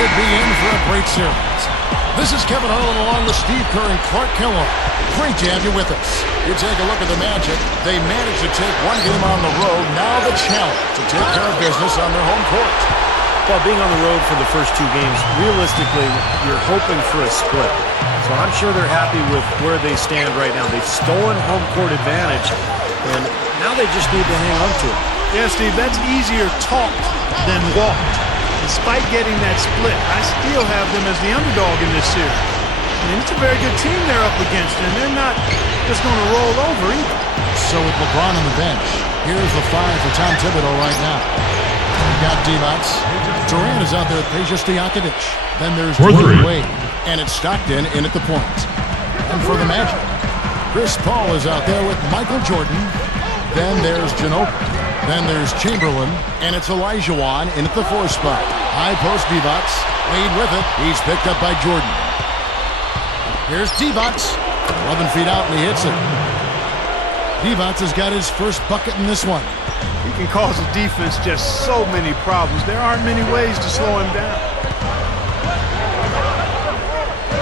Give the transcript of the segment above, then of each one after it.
should be in for a great series. This is Kevin Harlan along with Steve Kerr and Clark Kellogg. Great to have you with us. You take a look at the Magic. They managed to take one game on the road. Now the challenge to take care of business on their home court. Well, being on the road for the first two games, realistically, you're hoping for a split. So I'm sure they're happy with where they stand right now. They've stolen home court advantage, and now they just need to hang on to it. Yeah, Steve, that's easier talked than walked. Despite getting that split, I still have them as the underdog in this series. I mean, it's a very good team they're up against, and they're not just going to roll over either. So with LeBron on the bench, here's the five for Tom Thibodeau right now. We've got Divac. Durant is out there with Peja Stojakovic. Then there's Dwayne Wade, and it's Stockton in at the point. And for the Magic, Chris Paul is out there with Michael Jordan. Then there's Ginobili. Then there's Chamberlain, and it's Olajuwon in at the 4 spot. High post Divac. Wade with it. He's picked up by Jordan. Here's Divac. 11 feet out, and he hits it. Divac has got his first bucket in this one. He can cause the defense just so many problems. There aren't many ways to slow him down.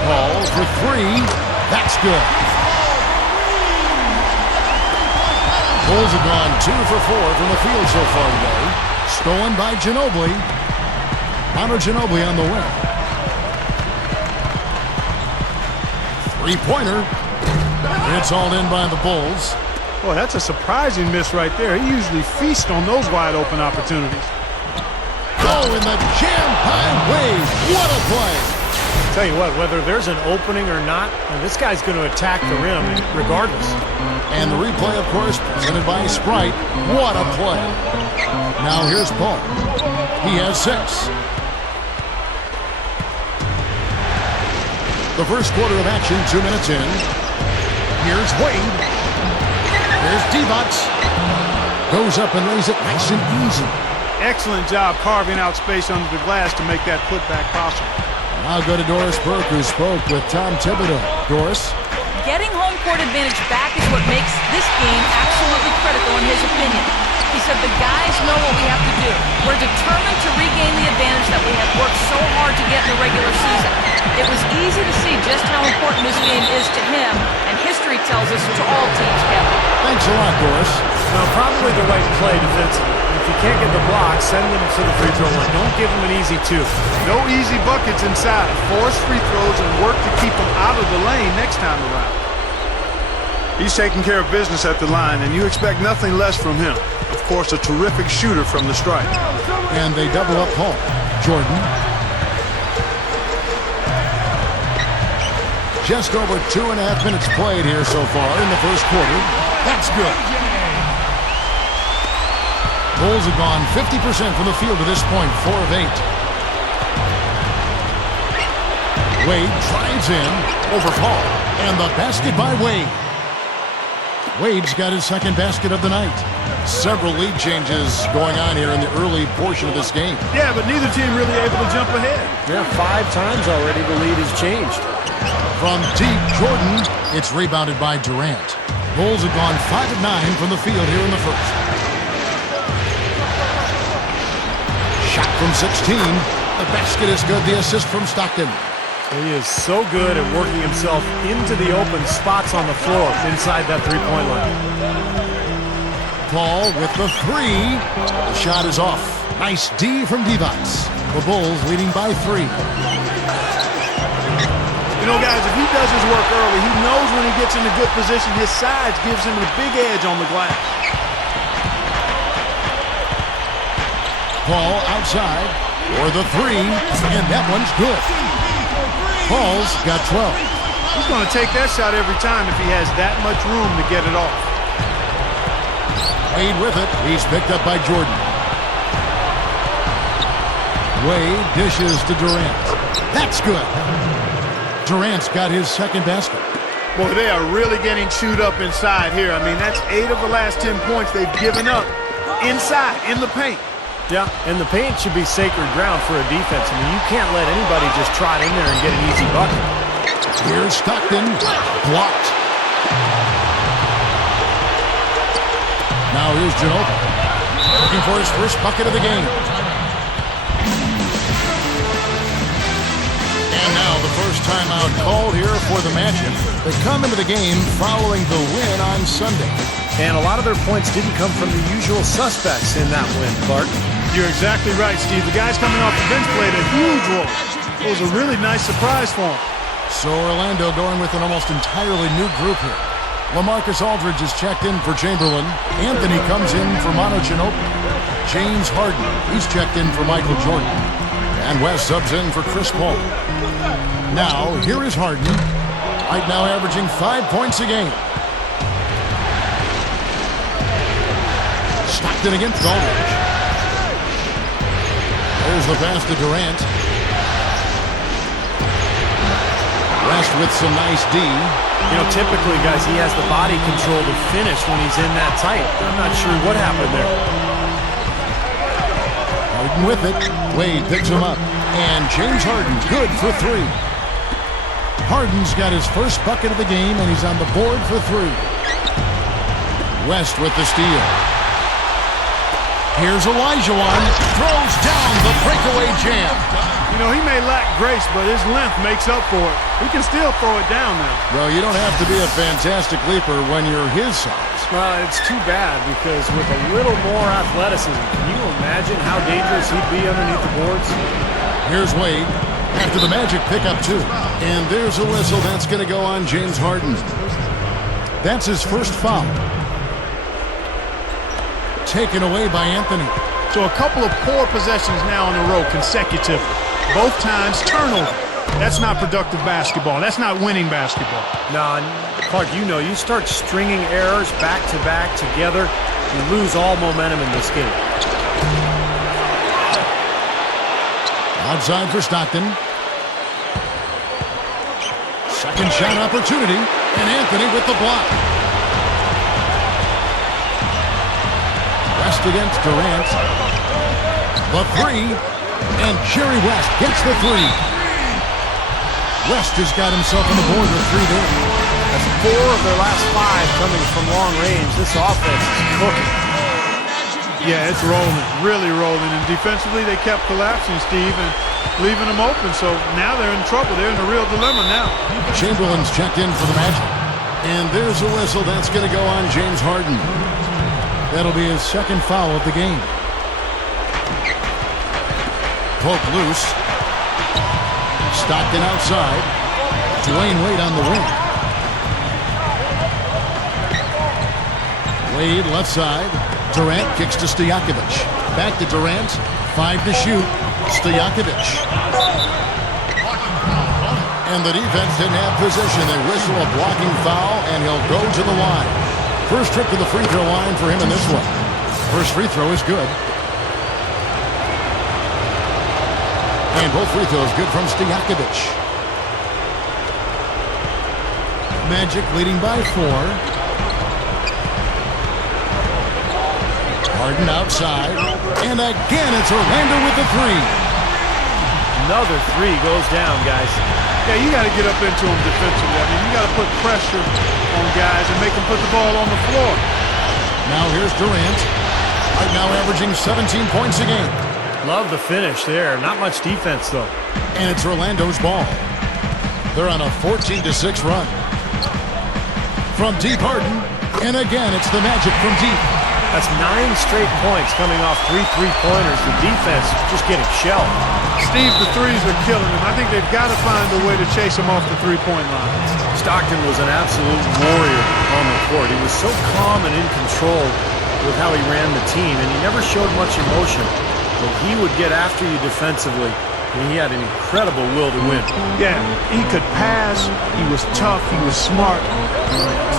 Paul for 3. That's good. Bulls have gone 2 for 4 from the field so far today. Stolen by Ginobili. Manu Ginobili on the wing. Three-pointer. It's all in by the Bulls. Boy, that's a surprising miss right there. He usually feasts on those wide-open opportunities. Oh, in the jam by Wade. What a play. Tell you what, whether there's an opening or not, this guy's going to attack the rim regardless. And the replay, of course, presented by Sprite. What a play. Now here's Paul. He has 6. The first quarter of action, 2 minutes in. Here's Wade. Here's Divac. Goes up and lays it nice and easy. Excellent job carving out space under the glass to make that putback possible. I'll go to Doris Burke, who spoke with Tom Thibodeau. Doris? Getting home court advantage back is what makes this game absolutely critical in his opinion. He said the guys know what we have to do. We're determined to regain the advantage that we have worked so hard to get in the regular season. It was easy to see just how important this game is to him, and history tells us to all teams, Kevin. Thanks a lot, Doris. Now, probably the right play defensively. If you can't get the block, send them to the free throw line. Don't give them an easy 2. No easy buckets inside. Force free throws and work to keep them out of the lane next time around. He's taking care of business at the line, and you expect nothing less from him. Of course, a terrific shooter from the stripe. And they double up Paul. Jordan. Just over 2.5 minutes played here so far in the first quarter. That's good. Bulls have gone 50% from the field to this point, 4 of 8. Wade drives in over Paul, and the basket by Wade. Wade's got his second basket of the night. Several lead changes going on here in the early portion of this game. Yeah, but neither team really able to jump ahead. Yeah, 5 times already the lead has changed. From deep, Jordan. It's rebounded by Durant. Bulls have gone 5 of 9 from the field here in the first. Shot from 16. The basket is good. The assist from Stockton. He is so good at working himself into the open spots on the floor inside that three-point line. Paul with the 3. The shot is off. Nice D from Divac. The Bulls leading by 3. You know, guys, if he does his work early, he knows when he gets in a good position, his size gives him a big edge on the glass. Paul outside for the 3, and that one's good. Paul's got 12. He's going to take that shot every time if he has that much room to get it off. Wade with it. He's picked up by Jordan. Wade dishes to Durant. That's good. Durant's got his second basket. Boy, they are really getting chewed up inside here. I mean, that's 8 of the last 10 points they've given up inside, in the paint. Yeah, and the paint should be sacred ground for a defense. I mean, you can't let anybody just trot in there and get an easy bucket. Here's Stockton. Blocked. Now here's Ginobili. Looking for his first bucket of the game. first timeout called here for the Magic. They come into the game following the win on Sunday. And a lot of their points didn't come from the usual suspects in that win, Clark. You're exactly right, Steve. The guys coming off the bench played a huge role. It was a really nice surprise for them. So Orlando going with an almost entirely new group here. LaMarcus Aldridge is checked in for Chamberlain. Anthony comes in for Ginobili. James Harden, he's checked in for Michael Jordan. And West subs in for Chris Paul. Now, here is Harden. Right now averaging 5 points a game. Stockton against Aldridge. There's the pass to Durant. West with some nice D. You know, typically, guys, he has the body control to finish when he's in that tight. I'm not sure what happened there. Harden with it. Wade picks him up. And James Harden, good for three. Harden's got his first bucket of the game, and he's on the board for three. West with the steal. Here's Olajuwon. Throws down the breakaway jam. You know, he may lack grace, but his length makes up for it. He can still throw it down now. Well, you don't have to be a fantastic leaper when you're his size. Well, it's too bad because with a little more athleticism, can you imagine how dangerous he'd be underneath the boards? Here's Wade after the Magic pick up two. And there's a whistle. That's going to go on James Harden. That's his first foul. Taken away by Anthony. So a couple of poor possessions now in a row consecutively. Both times turnover. That's not productive basketball. That's not winning basketball. No, Clark, you know, you start stringing errors back-to-back together, you lose all momentum in this game. Outside for Stockton. Second shot opportunity. And Anthony with the block. West against Durant. The three. And Jerry West gets the three. West has got himself on the board with three there. That's 4 of their last 5 coming from long range. This offense is cooking. Yeah, it's rolling, really rolling. And defensively, they kept collapsing, Steve, and leaving them open. So now they're in trouble. They're in a real dilemma now. Chamberlain's checked in for the Magic. And there's a whistle. That's going to go on James Harden. That'll be his second foul of the game. Poke loose. Stockton outside. Dwayne Wade on the wing. Wade left side. Durant kicks to Stojakovic. Back to Durant. 5 to shoot. Stojakovic. And the defense didn't have possession. They whistle a blocking foul, and he'll go to the line. First trip to the free throw line for him in this one. First free throw is good. And both free throws good from Stojakovic. Magic leading by 4. Harden outside. And again, it's Orlando with the three. Another 3 goes down, guys. Yeah, you got to get up into them defensively. I mean, you got to put pressure on guys and make them put the ball on the floor. Now here's Durant. Right now averaging 17 points a game. Love the finish there. Not much defense, though. And it's Orlando's ball. They're on a 14-6 run. From deep, Harden. And again, it's the Magic from deep. That's 9 straight points coming off 3 three-pointers. The defense just getting shelled. Steve, the threes are killing him. I think they've got to find a way to chase him off the three-point line. Stockton was an absolute warrior on the court. He was so calm and in control with how he ran the team, and he never showed much emotion. But he would get after you defensively, and he had an incredible will to win. Yeah, he could pass. He was tough. He was smart.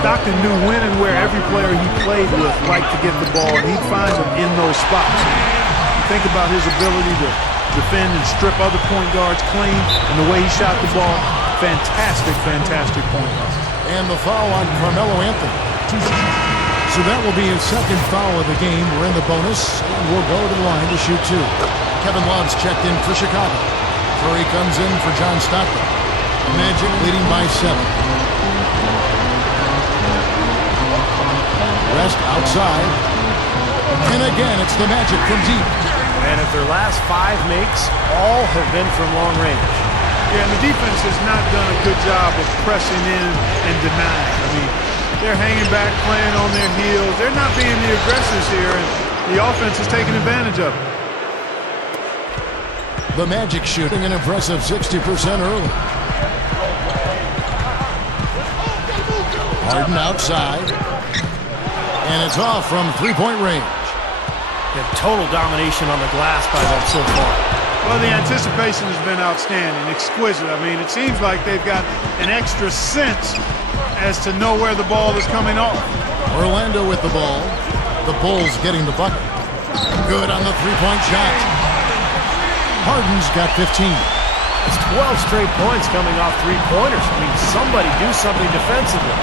Stockton knew when and where every player he played with liked to get the ball, and he'd find them in those spots. You think about his ability to defend and strip other point guards clean, and the way he shot the ball, fantastic, fantastic point. And the foul on Carmelo Anthony. So that will be his second foul of the game. We're in the bonus, and we'll go to the line to shoot 2. Kevin Love's checked in for Chicago. Curry comes in for John Stockton. Magic leading by 7. West outside. And again, it's the Magic from deep. And if their last 5 makes, all have been from long range. Yeah, and the defense has not done a good job of pressing in and denying. I mean, they're hanging back, playing on their heels. They're not being the aggressors here, and the offense is taking advantage of it. The Magic shooting an impressive 60% early. Harden outside. And it's off from three-point range. They have total domination on the glass by them so far. Well, the anticipation has been outstanding, exquisite. I mean, it seems like they've got an extra sense as to know where the ball is coming off. Orlando with the ball. The Bulls getting the bucket. Good on the three-point shot. Harden's got 15. It's 12 straight points coming off three-pointers. I mean, somebody do something defensively.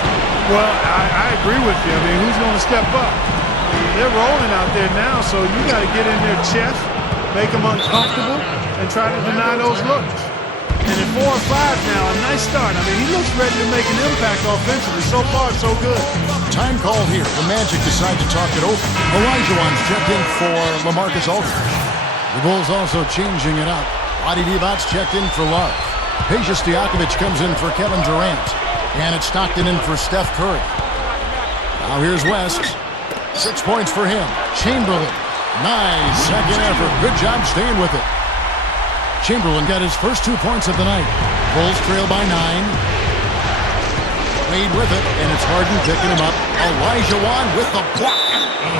Well, I agree with you. I mean, who's going to step up? I mean, they're rolling out there now, so you got to get in their chest, make them uncomfortable, and try to deny those looks. And at 4 or 5 now, a nice start. I mean, he looks ready to make an impact offensively. So far, so good. Time call here. The Magic decide to talk it over. Olajuwon's checked in for LaMarcus Aldridge. The Bulls also changing it up. Adi Divac's checked in for Love. Peja Stojakovic comes in for Kevin Durant. And it's Stockton in for Steph Curry. Now here's West. 6 points for him. Chamberlain. Nice second effort. Good job staying with it. Chamberlain got his first 2 points of the night. Bulls trail by 9. Wade with it, and it's Harden picking him up. Olajuwon with the block.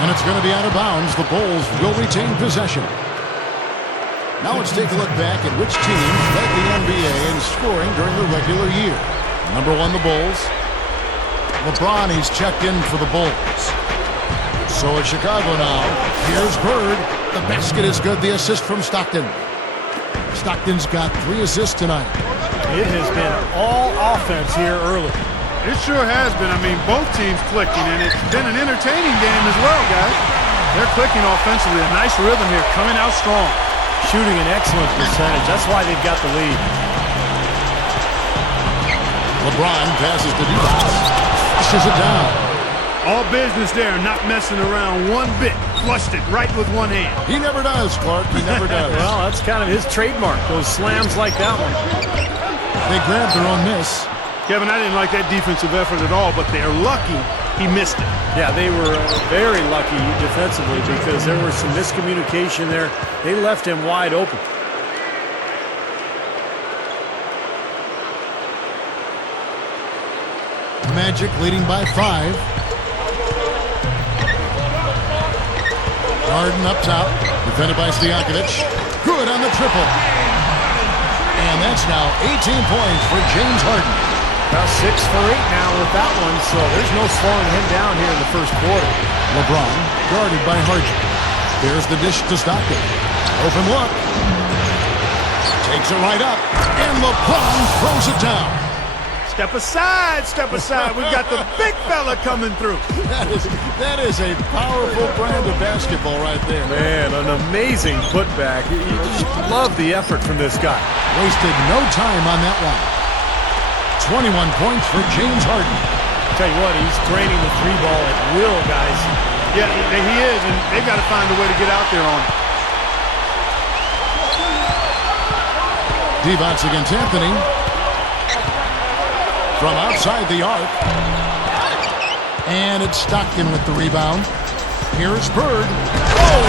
And it's going to be out of bounds. The Bulls will retain possession. Now let's take a look back at which team led the NBA in scoring during the regular year. Number 1, the Bulls. LeBron, he's checked in for the Bulls. So it's Chicago now. Here's Bird. The basket is good. The assist from Stockton. Stockton's got 3 assists tonight. It has been all offense here early. It sure has been. I mean, both teams clicking, and it's been an entertaining game as well, guys. They're clicking offensively. A nice rhythm here, coming out strong. Shooting an excellent percentage. That's why they've got the lead. LeBron passes to Divac. Flushes it down. All business there, not messing around one bit. Flushed it right with one hand. He never does, Clark. He never does. Well, that's kind of his trademark, those slams like that one. They grabbed their own miss. Kevin, I didn't like that defensive effort at all, but they're lucky he missed it. Yeah, they were very lucky defensively because there was some miscommunication there. They left him wide open. Magic leading by 5. Harden up top, defended by Stojakovic. Good on the triple. And that's now 18 points for James Harden. About 6 for 8 now with that one, so there's no slowing him down here in the first quarter. LeBron guarded by Harden. There's the dish to Stockton. Open look. Takes it right up, and LeBron throws it down. Step aside, step aside. We've got the big fella coming through. That is a powerful brand of basketball right there. Man, an amazing putback. You just love the effort from this guy. Wasted no time on that one. 21 points for James Harden. Tell you what, he's draining the 3 ball at will, guys. Yeah, he is, and they've got to find a way to get out there on it. Divac against Anthony. From outside the arc. And it's Stockton with the rebound. Here's Bird. Oh,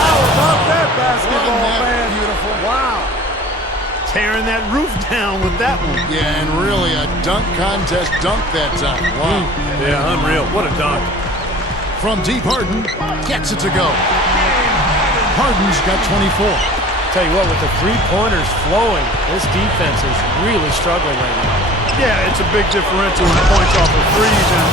how about that basketball, man? Beautiful. Wow. Tearing that roof down with that one. Yeah, and really a dunk contest dunk that time. Wow. Yeah, unreal. What a dunk. From deep, Harden gets it to go. Harden's got 24. Tell you what, with the 3-pointers flowing, this defense is really struggling right now. Yeah, it's a big differential in points off of threes, and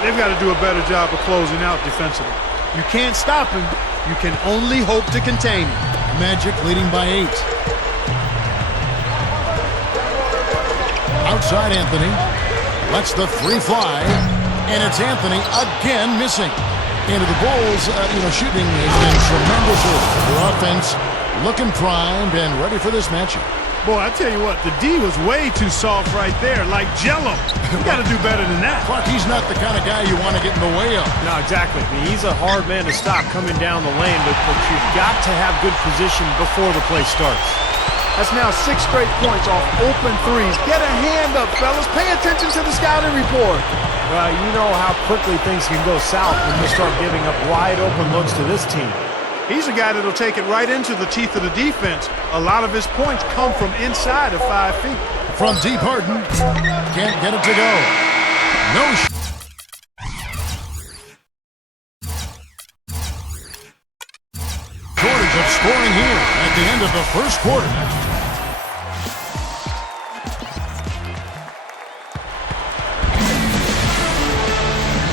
they've got to do a better job of closing out defensively. You can't stop him. You can only hope to contain him. Magic leading by 8. Outside Anthony. Lets the 3 fly. And it's Anthony again missing. And the Bulls, shooting has been tremendous. Their offense looking primed and ready for this matchup. Boy, I tell you what, the D was way too soft right there, like Jell-O. You got to do better than that. Clark, he's not the kind of guy you want to get in the way of. No, exactly. I mean, he's a hard man to stop coming down the lane, but you've got to have good position before the play starts. That's now 6 straight points off open threes. Get a hand up, fellas. Pay attention to the scouting report. Well, you know how quickly things can go south when you start giving up wide open looks to this team. He's a guy that'll take it right into the teeth of the defense. A lot of his points come from inside of 5 feet. From deep, Harden. Can't get it to go. No shot. Shortage of scoring here at the end of the first quarter.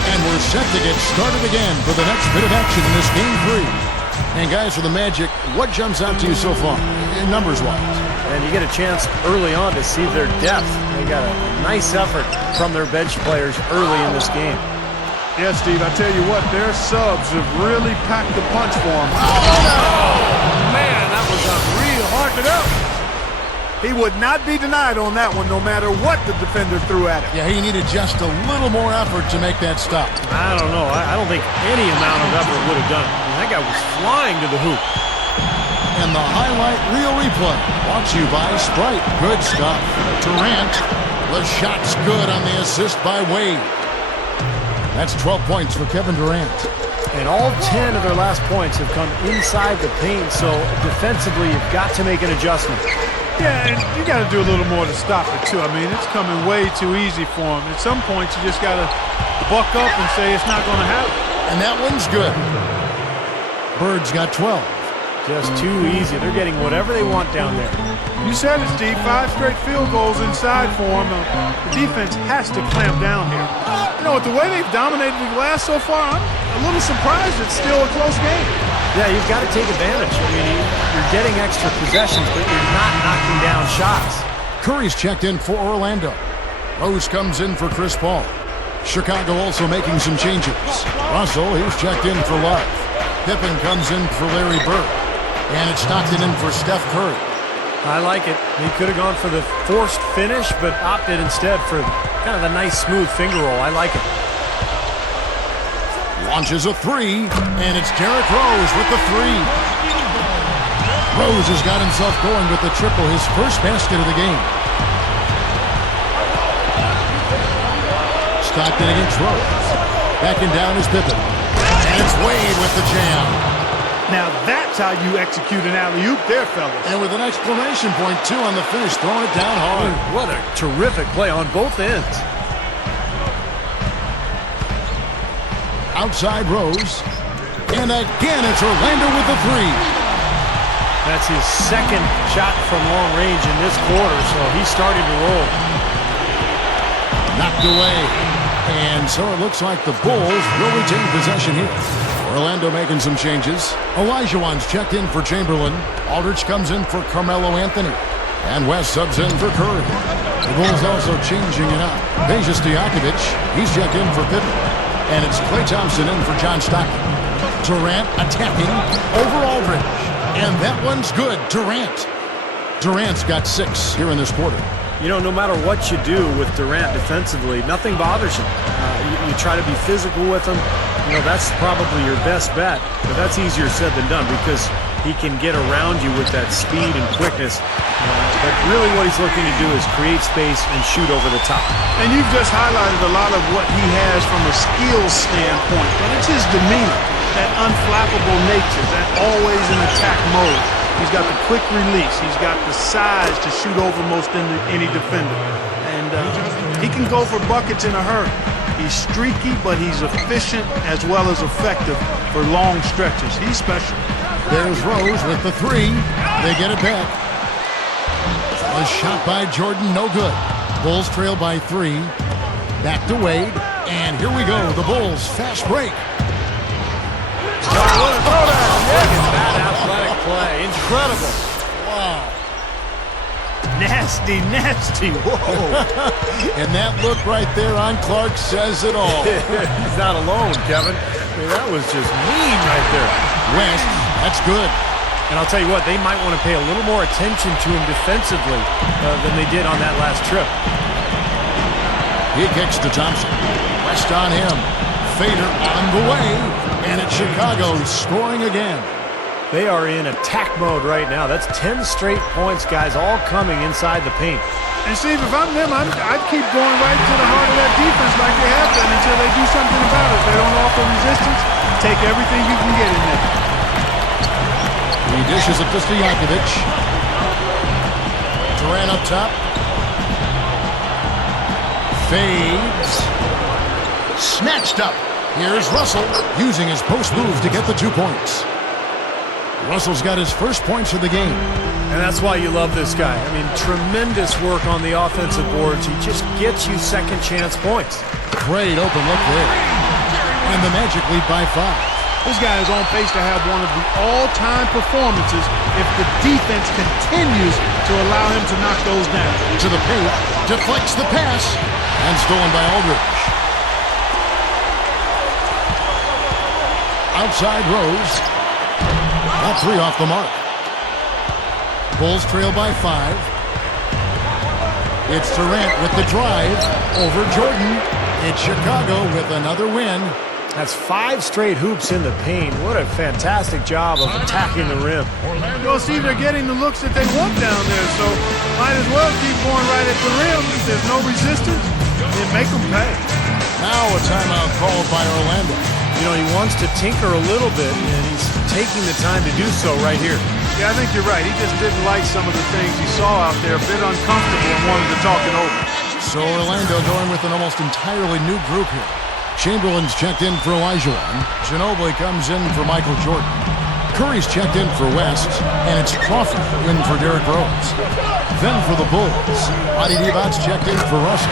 And we're set to get started again for the next bit of action in this game 3. And guys, for the Magic, what jumps out to you so far, numbers-wise? And you get a chance early on to see their depth. They got a nice effort from their bench players early in this game. Yeah, Steve, I tell you what, their subs have really packed the punch for him. Man, that was a real hard to go. He would not be denied on that one, no matter what the defender threw at him. Yeah, he needed just a little more effort to make that stop. I don't know. I don't think any amount of effort would have done it. I mean, that guy was flying to the hoop. And the highlight reel replay brought to you by Sprite. Good stuff. Durant, the shot's good on the assist by Wade. That's 12 points for Kevin Durant. And all 10 of their last points have come inside the paint, so defensively you've got to make an adjustment. Yeah, and you got to do a little more to stop it, too. I mean, it's coming way too easy for him. At some points, you just got to buck up and say it's not going to happen. And that one's good. Bird's got 12. Just too easy. They're getting whatever they want down there. You said it, Steve. 5 straight field goals inside for him. The defense has to clamp down here. You know, with the way they've dominated the glass so far, I'm a little surprised it's still a close game. Yeah, you've got to take advantage. I mean, you're getting extra possessions, but you're not knocking down shots. Curry's checked in for Orlando. Rose comes in for Chris Paul. Chicago also making some changes. Russell, he's checked in for Love. Pippen comes in for Larry Bird. And it's Stockton in for Steph Curry. I like it. He could have gone for the forced finish, but opted instead for kind of a nice, smooth finger roll. I like it. Launches a 3, and it's Derrick Rose with the 3. Rose has got himself going with the triple, his first basket of the game. Stockton against Rose. Backing down is Pippen. And it's Wade with the jam. Now that's how you execute an alley-oop there, fellas. And with an exclamation point, too, on the finish, throwing it down hard. What a terrific play on both ends. Outside Rose. And again, it's Orlando with the 3. That's his second shot from long range in this quarter, so he's starting to roll. Knocked away. And so it looks like the Bulls will retain possession here. Orlando making some changes. Olajuwon's checked in for Chamberlain. Aldridge comes in for Carmelo Anthony. And West subs in for Curry. The Bulls also changing it up. Peja Stojakovic, he's checked in for Pippen. And it's Klay Thompson in for John Stockton. Durant attacking over Aldridge. And that one's good. Durant's got 6 here in this quarter. You know, no matter what you do with Durant defensively, nothing bothers him. You try to be physical with him. You know, that's probably your best bet. But that's easier said than done because he can get around you with that speed and quickness. But really what he's looking to do is create space and shoot over the top. And you've just highlighted a lot of what he has from a skills standpoint. But it's his demeanor, that unflappable nature, that always in attack mode. He's got the quick release. He's got the size to shoot over most any defender. And he can go for buckets in a hurry. He's streaky, but he's efficient as well as effective for long stretches. He's special. There's Rose with the 3. They get it back. A shot by Jordan, no good. Bulls trail by 3. Back to Wade. And here we go. The Bulls fast break. Look at that athletic play. Incredible. Wow. Nasty, nasty. Whoa. And that look right there on Clark says it all. He's not alone, Kevin. I mean, that was just mean right there. West, that's good. And I'll tell you what, they might want to pay a little more attention to him defensively than they did on that last trip. He kicks to Thompson. West on him. Fader on the way. And it's Chicago scoring again. They are in attack mode right now. That's 10 straight points, guys, all coming inside the paint. And Steve, if I'm them, I'd keep going right to the heart of that defense like they have done until they do something about it. If they don't offer resistance, take everything you can get in there. He dishes it to Stojakovic. Durant up top. Fades. Snatched up. Here's Russell using his post move to get the 2 points. Russell's got his first points of the game. And that's why you love this guy. I mean, tremendous work on the offensive boards. He just gets you second chance points. Great open look there. And the Magic lead by 5. This guy is on pace to have one of the all-time performances if the defense continues to allow him to knock those down. To the paint, deflects the pass, and stolen by Aldridge. Outside Rose. That 3 off the mark. Bulls trail by 5. It's Durant with the drive over Jordan. It's Chicago with another win. That's 5 straight hoops in the paint. What a fantastic job of attacking the rim. Well, Steve, they're getting the looks that they want down there, so might as well keep going right at the rim. If there's no resistance, then make them pay. Now a timeout called by Orlando. You know, he wants to tinker a little bit, and he's taking the time to do so right here. Yeah, I think you're right. He just didn't like some of the things he saw out there, a bit uncomfortable, and wanted to talk it over. So Orlando going with an almost entirely new group here. Chamberlain's checked in for Olajuwon. Ginobili comes in for Michael Jordan. Curry's checked in for West, and it's Crawford in for Derrick Rose. Then for the Bulls, Adi Divac's checked in for Russell.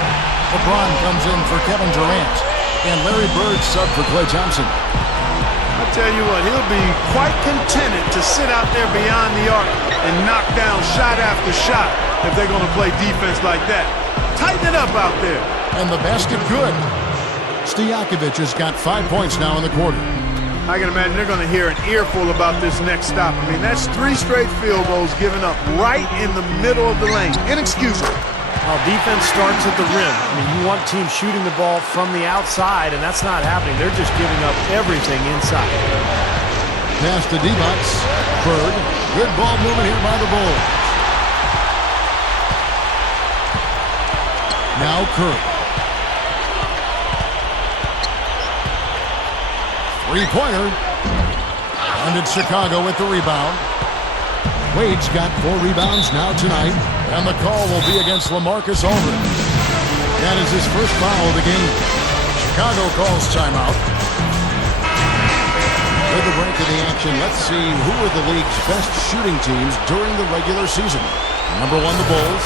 LeBron comes in for Kevin Durant, and Larry Bird sub for Klay Thompson. I tell you what, he'll be quite contented to sit out there beyond the arc and knock down shot after shot if they're going to play defense like that. Tighten it up out there. And the basket good. Stojakovic has got 5 points now in the quarter. I can imagine they're going to hear an earful about this next stop. I mean, that's 3 straight field goals given up right in the middle of the lane. Inexcusable. Well, defense starts at the rim. I mean, you want teams shooting the ball from the outside, and that's not happening. They're just giving up everything inside. Pass to Divac. Bird. Good ball movement here by the Bulls. Now Curry. 3-pointer. And it's Chicago with the rebound. Wade's got 4 rebounds now tonight. And the call will be against LaMarcus Aldridge. That is his first foul of the game. Chicago calls timeout. With the break of the action, let's see who are the league's best shooting teams during the regular season. Number 1, the Bulls.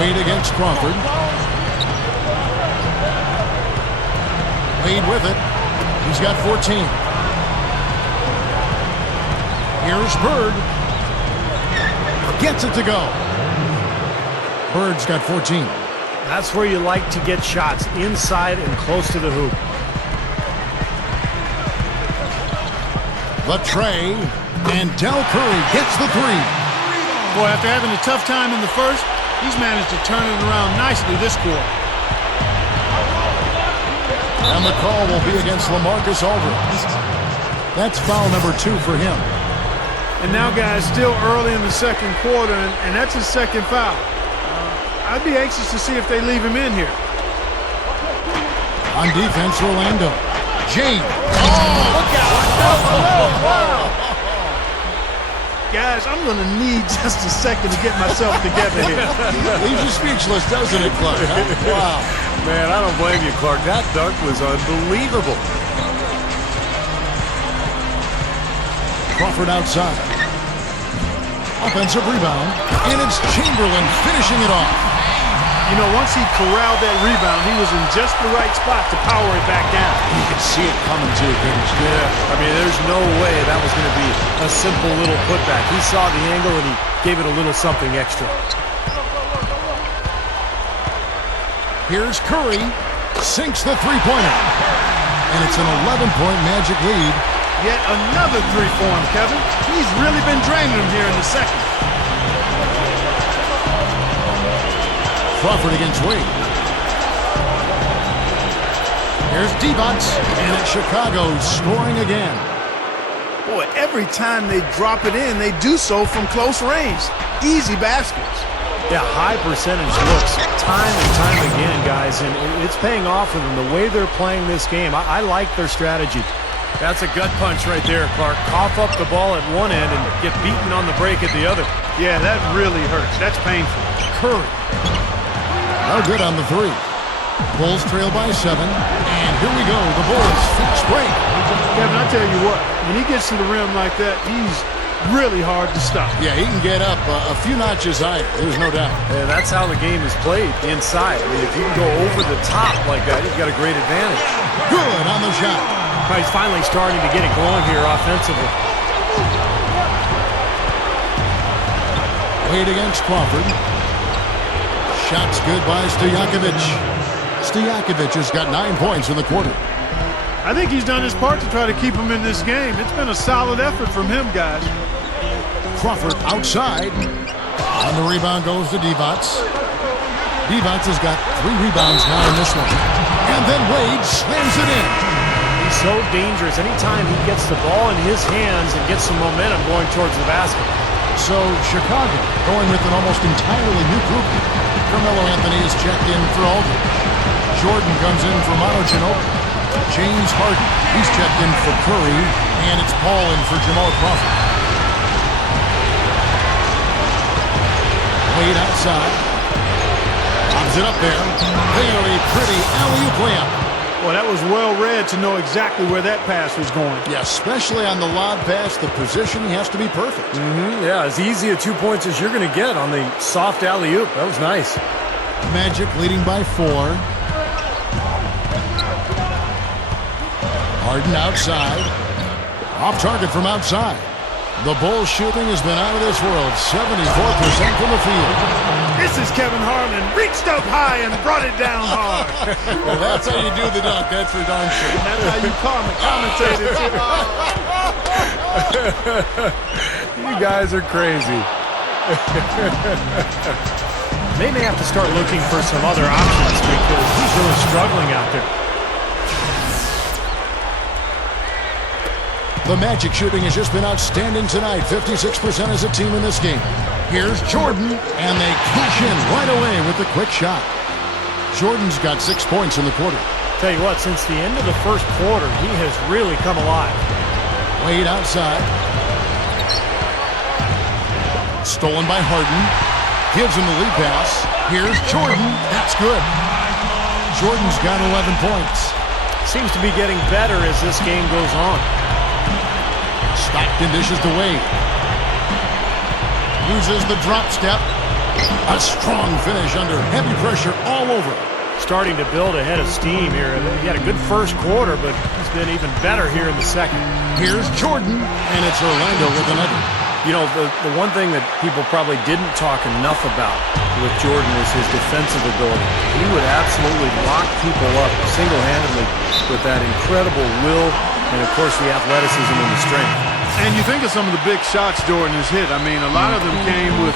Wade against Crawford. Wade with it. He's got 14. Here's Bird. Gets it to go. Bird's got 14. That's where you like to get shots, inside and close to the hoop. The tray. And Del Curry gets the 3. Boy, after having a tough time in the first, he's managed to turn it around nicely this quarter. And the call will be against LaMarcus Aldridge. That's foul number 2 for him. And now, guys, still early in the second quarter, and that's his second foul. I'd be anxious to see if they leave him in here. On defense, Orlando. James. Oh, look out. Guys, I'm going to need just a second to get myself together here. Leaves you speechless, doesn't it, Clark? Huh? Wow. Man, I don't blame you, Clark. That dunk was unbelievable. Crawford outside. Offensive rebound. And it's Chamberlain finishing it off. You know, once he corralled that rebound, he was in just the right spot to power it back down. You could see it coming too, couldn't you? Yeah, I mean, there's no way that was going to be a simple little putback. He saw the angle and he gave it a little something extra. Here's Curry. Sinks the 3-pointer. And it's an 11-point Magic lead. Yet another 3 for him, Kevin. He's really been draining him here in the second. Crawford against Wade. Here's D-Buts, and it's Chicago scoring again. Boy, every time they drop it in, they do so from close range. Easy baskets. Yeah, high percentage looks time and time again, guys, and it's paying off for them the way they're playing this game. I like their strategy. That's a gut punch right there, Clark. Cough up the ball at one end and get beaten on the break at the other. Yeah, that really hurts. That's painful. Curry. No good on the three. Bulls trail by 7, and here we go. The Bulls fast break. Kevin, I tell you what, when he gets to the rim like that, he's really hard to stop. Yeah, he can get up a few notches higher. There's no doubt. And that's how the game is played, inside. I mean, if you can go over the top like that, you've got a great advantage. Good on the shot. He's finally starting to get it going here offensively. Wade against Crawford. Shots good by Stojakovic. Stojakovic has got 9 points in the quarter. I think he's done his part to try to keep him in this game. It's been a solid effort from him, guys. Crawford outside. On the rebound goes to D-Buts. D-Buts has got 3 rebounds now in this one. And then Wade slams it in. He's so dangerous. Anytime he gets the ball in his hands and gets some momentum going towards the basket. So Chicago going with an almost entirely new group. Carmelo Anthony is checked in for Aldridge. Jordan comes in for Ginobili. James Harden, he's checked in for Curry, and it's Paul in for Jamal Crawford. Wade outside. Lobs it up there. Very pretty alley-oop layup. Well, that was well read to know exactly where that pass was going. Yeah, especially on the lob pass, the positioning has to be perfect. Yeah, as easy a 2 points as you're going to get on the soft alley-oop. That was nice. Magic leading by 4. Harden outside. Off target from outside. The Bulls shooting has been out of this world. 74% from the field. This is Kevin Harlan. Reached up high and brought it down hard. Well, that's how you do the dunk. That's for darn sure. And that's how you commentate it, too. You guys are crazy. They may have to start looking for some other options because he's really struggling out there. The Magic shooting has just been outstanding tonight. 56% as a team in this game. Here's Jordan, and they cash in right away with the quick shot. Jordan's got 6 points in the quarter. Tell you what, since the end of the first quarter, he has really come alive. Wade outside. Stolen by Harden. Gives him the lead pass. Here's Jordan. That's good. Jordan's got 11 points. Seems to be getting better as this game goes on. Stockton dishes to Wade. Uses the drop step. A strong finish under heavy pressure all over. Starting to build a head of steam here. He had a good first quarter, but he's been even better here in the second. Here's Jordan, and it's Orlando with another. You know, the one thing that people probably didn't talk enough about with Jordan is his defensive ability. He would absolutely lock people up single-handedly with that incredible will and, of course, the athleticism and the strength. And you think of some of the big shots Jordan has hit. I mean, a lot of them came with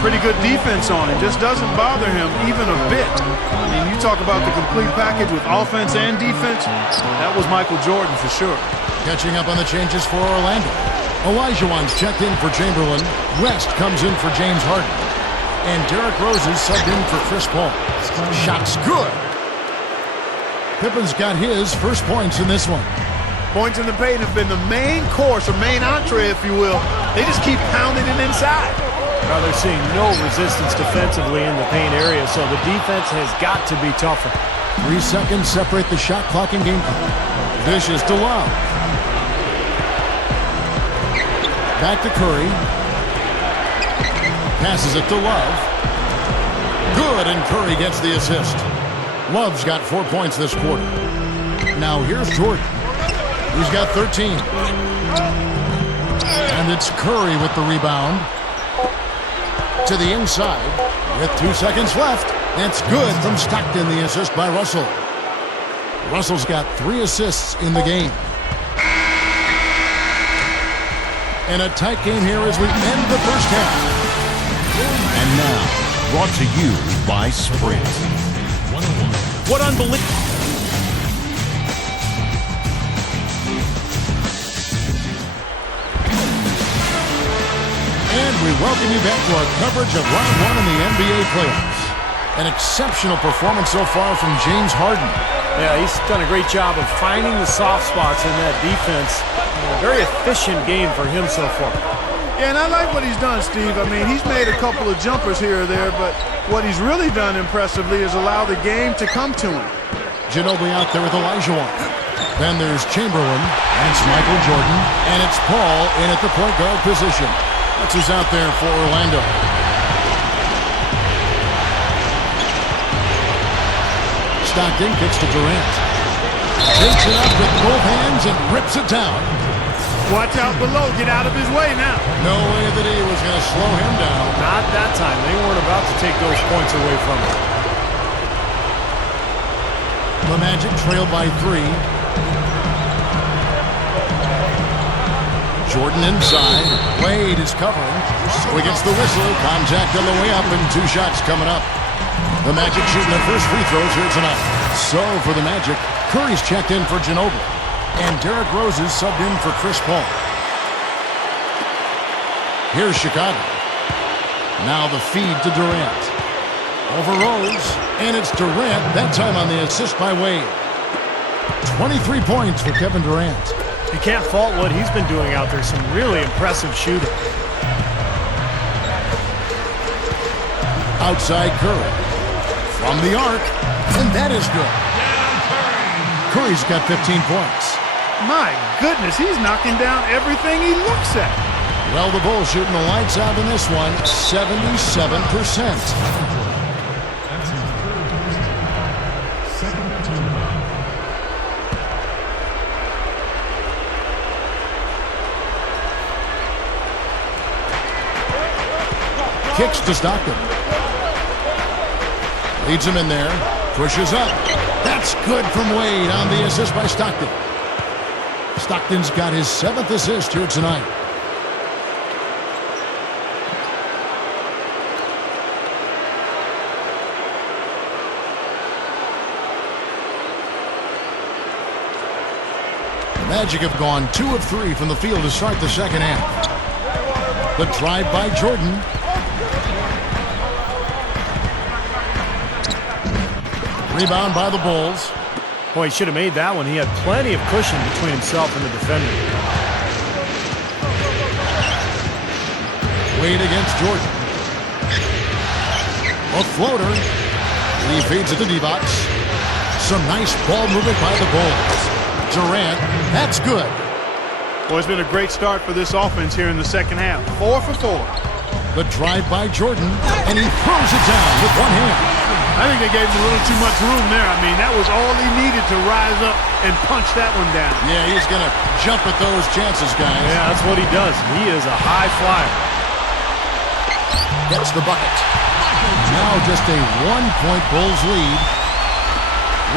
pretty good defense on it. Just doesn't bother him even a bit. I mean, you talk about the complete package with offense and defense. That was Michael Jordan for sure. Catching up on the changes for Orlando. Olajuwon's checked in for Chamberlain. West comes in for James Harden. And Derrick Rose is subbed in for Chris Paul. Shot's good. Pippen's got his first points in this one. Points in the paint have been the main course, or main entree, if you will. They just keep pounding it inside. Well, they're seeing no resistance defensively in the paint area, so the defense has got to be tougher. 3 seconds separate the shot clock and game clock. Dishes to Love. Back to Curry. Passes it to Love. Good, and Curry gets the assist. Love's got 4 points this quarter. Now here's Jordan. He's got 13. And it's Curry with the rebound. To the inside with 2 seconds left. That's good from Stockton, the assist by Russell. Russell's got 3 assists in the game. And a tight game here as we end the first half. And now, brought to you by Sprint. What unbelievable. welcome you back to our coverage of Round 1 in the NBA playoffs. An exceptional performance so far from James Harden. Yeah, he's done a great job of finding the soft spots in that defense. A very efficient game for him so far. Yeah, and I like what he's done, Steve. I mean, he's made a couple of jumpers here or there, but what he's really done impressively is allow the game to come to him. Ginobili out there with Elijah. Then there's Chamberlain, and it's Michael Jordan, and it's Paul in at the point guard position. That's who's out there for Orlando. Stockton kicks to Durant. Takes it up with both hands and rips it down. Watch out below. Get out of his way now. No way that he was going to slow him down. Not that time. They weren't about to take those points away from him. The Magic trail by 3. Jordan inside. Wade is covering. So he gets the whistle. Contact on the way up and 2 shots coming up. The Magic shooting their first free throws here tonight. So for the Magic, Curry's checked in for Ginobili. And Derrick Rose is subbed in for Chris Paul. Here's Chicago. Now the feed to Durant. Over Rose. And it's Durant, that time on the assist by Wade. 23 points for Kevin Durant. You can't fault what he's been doing out there. Some really impressive shooting. Outside Curry. From the arc. And that is good. Curry's got 15 points. My goodness, he's knocking down everything he looks at. Well, the Bulls shooting the lights out in this one, 77%. Kicks to Stockton. Leads him in there. Pushes up. That's good from Wade on the assist by Stockton. Stockton's got his 7th assist here tonight. The Magic have gone 2 of 3 from the field to start the second half. The drive by Jordan. Rebound by the Bulls. Boy, he should have made that one. He had plenty of cushion between himself and the defender. Wade against Jordan. A floater. He feeds it to D-Box. Some nice ball movement by the Bulls. Durant, that's good. Well, it's been a great start for this offense here in the second half. 4 for 4. The drive by Jordan, and he throws it down with one hand. I think they gave him a little too much room there. I mean, that was all he needed to rise up and punch that one down. Yeah, he's going to jump at those chances, guys. Yeah, that's what he does. He is a high flyer. Gets the bucket. Now just a 1-point Bulls lead.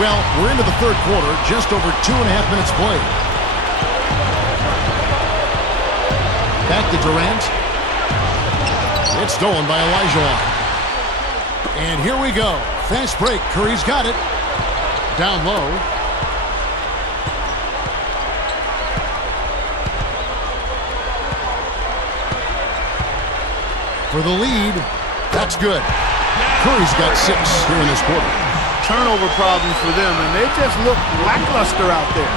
Well, we're into the third quarter, just over 2.5 minutes played. Back to Durant. It's stolen by Elijah. And here we go. Fast break. Curry's got it. Down low. For the lead. That's good. Curry's got 6 here in this quarter. Turnover problems for them, and they just look lackluster out there.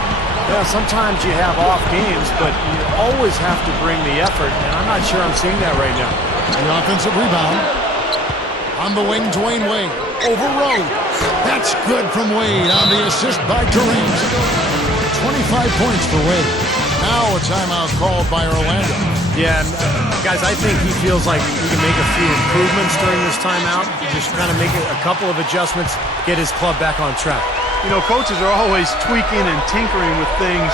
Yeah, sometimes you have off games, but you always have to bring the effort, and I'm not sure I'm seeing that right now. The offensive rebound. On the wing, Dwayne Wade. Over Rose. That's good from Wade on the assist by Durant. 25 points for Wade. Now a timeout called by Orlando. Yeah, and guys, I think he feels like he can make a few improvements during this timeout. Just kind of make a couple of adjustments, get his club back on track. You know, coaches are always tweaking and tinkering with things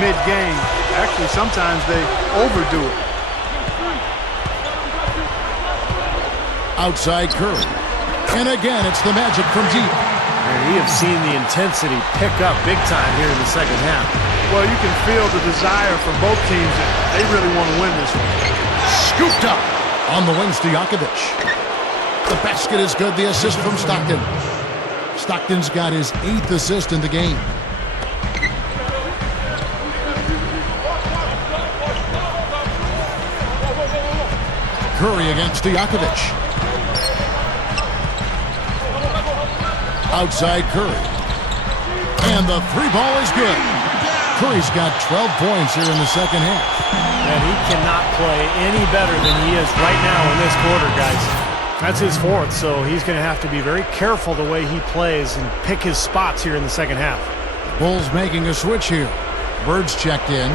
mid-game. Actually, sometimes they overdo it. Outside Curry. And again, it's the Magic from deep. And we have seen the intensity pick up big time here in the second half. Well, you can feel the desire from both teams that they really want to win this one. Scooped up on the wing, Stojakovic. The basket is good. The assist from Stockton. Stockton's got his 8th assist in the game. Curry against Stojakovic. Outside Curry. And the three ball is good. Curry's got 12 points here in the second half. And he cannot play any better than he is right now in this quarter, guys. That's his fourth, so he's going to have to be very careful the way he plays and pick his spots here in the second half. Bulls making a switch here. Bird's checked in.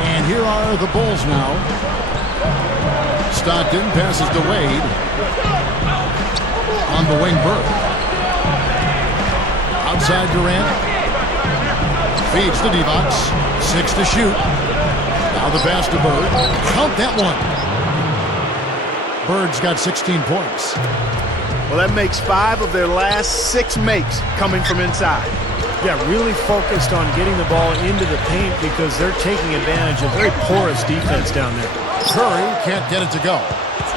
And here are the Bulls now. Stockton passes to Wade. On the wing, Bird. Outside Durant. Feeds to Divac. 6 to shoot. Now the pass to Bird. Count that one. Bird's got 16 points. Well, that makes 5 of their last 6 makes coming from inside. Yeah, really focused on getting the ball into the paint because they're taking advantage of very porous defense down there. Curry can't get it to go.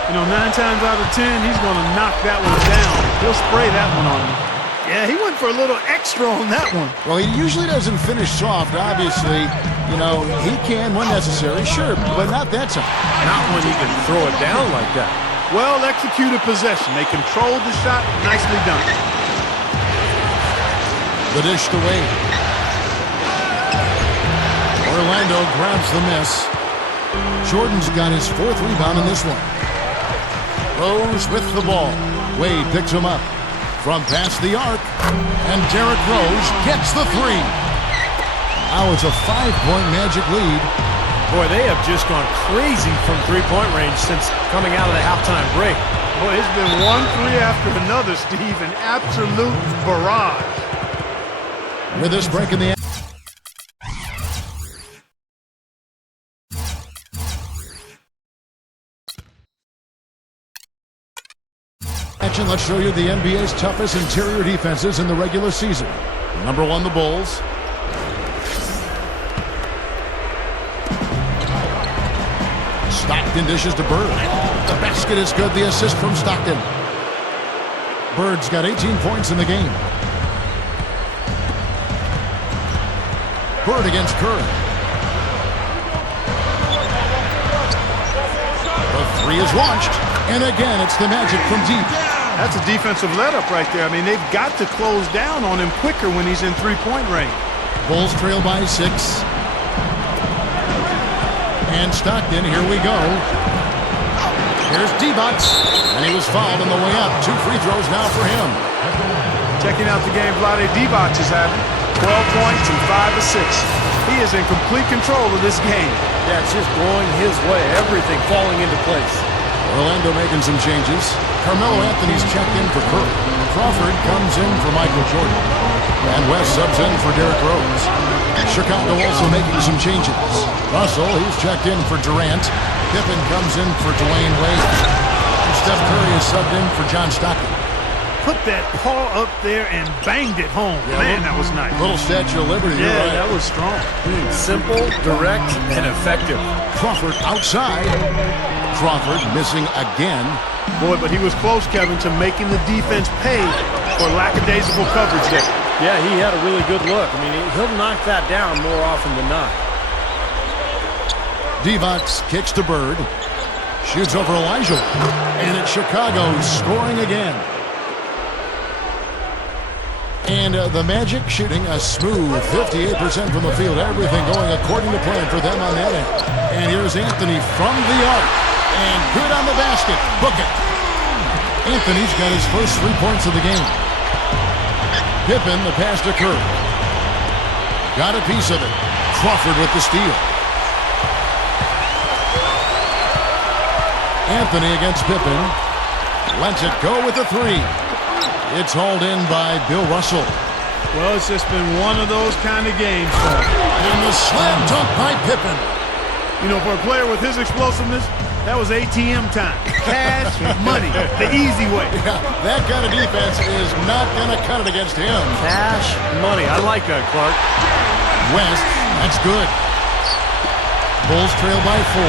You know, 9 times out of 10, he's going to knock that one down. He'll spray that one on you. Yeah, he went for a little extra on that one. Well, he usually doesn't finish soft, obviously. You know, he can when necessary, sure, but not that time. Not when he can throw it down like that. Well executed possession. They controlled the shot. Nicely done. The dish to Wade. Orlando grabs the miss. Jordan's got his 4th rebound in this one. Rose with the ball. Wade picks him up. From past the arc. And Derrick Rose gets the 3. Now it's a 5-point Magic lead. Boy, they have just gone crazy from three-point range since coming out of the halftime break. Boy, it's been one 3 after another, Steve. An absolute barrage. With this break in the action, let's show you the NBA's toughest interior defenses in the regular season. Number 1, the Bulls. Stockton dishes to Bird. The basket is good. The assist from Stockton. Bird's got 18 points in the game. Bird against Curry. The 3 is launched. And again, it's the Magic from deep. That's a defensive let-up right there. I mean, they've got to close down on him quicker when he's in three-point range. Bulls trail by 6. And Stockton, here we go. Here's Divac. And he was fouled on the way up. 2 free throws now for him. Checking out the game Vlade Divac is having. 12 points and 5 assists. He is in complete control of this game. Yeah, it's just going his way. Everything falling into place. Orlando making some changes. Carmelo Anthony's checked in for Curry. Crawford comes in for Michael Jordan. And West subs in for Derrick Rose. Chicago also making some changes. Russell, he's checked in for Durant. Pippen comes in for Dwayne Wade. And Steph Curry is subbed in for John Stockton. Put that paw up there and banged it home. Yeah, man, that was nice. Little Statue of Liberty. Yeah, right. that was strong. Simple, direct, and effective. Crawford outside. Crawford missing again. Boy, but he was close, Kevin, to making the defense pay for lackadaisical coverage there. Yeah, he had a really good look. I mean, he'll knock that down more often than not. Divac kicks to Bird. Shoots over Elijah. And it's Chicago scoring again. And the Magic shooting a smooth 58% from the field. Everything going according to plan for them on that end. And here's Anthony from the arc. And good on the basket. Book it. Anthony's got his first 3 points of the game. Pippen, the pass to Curry. Got a piece of it. Crawford with the steal. Anthony against Pippen. Lets it go with the 3. It's hauled in by Bill Russell. Well, it's just been one of those kind of games. And the slam dunk by Pippen. You know, for a player with his explosiveness, that was ATM time. Cash money, the easy way. Yeah, that kind of defense is not going to cut it against him. Cash money. I like that, Clark. West, that's good. Bulls trail by 4.